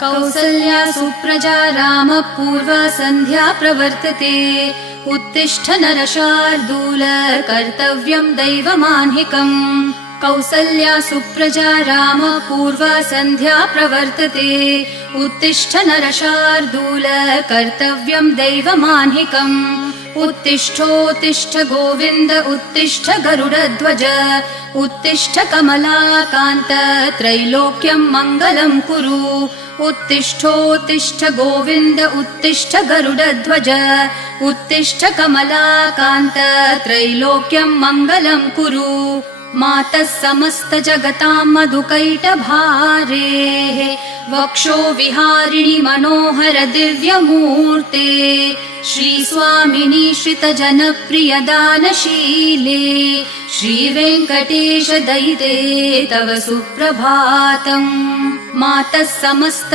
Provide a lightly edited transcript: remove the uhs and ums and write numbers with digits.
कौसल्या सुप्रजा रामपूर्वा सन्ध्या प्रवर्तते उत्तिष्ठ नरशार्दूल कर्तव्यं दैवमान्हिकम् कौसल्या सुप्रजा रामपूर्वा सन्ध्या प्रवर्तते उत्तिष्ठ नरशार्दूल कर्तव्यं दैवमान्हिकम् उत्तिष्ठोत्तिष्ठ गोविन्द उत्तिष्ठ गरुडध्वज उत्तिष्ठ कमलाकान्त त्रैलोक्यं मङ्गलं कुरु उत्तिष्ठोत्तिष्ठ गोविन्द उत्तिष्ठ गरुडध्वज उत्तिष्ठ कमलाकान्त त्रैलोक्यं मङ्गलं कुरु मातः समस्त जगतां मधुकैटभारेः वक्षो विहारिणि मनोहर दिव्यमूर्ते श्रीस्वामिनि श्रितजनप्रियदानशीले श्रीवेङ्कटेश दयिते तव सुप्रभातम् मातः समस्त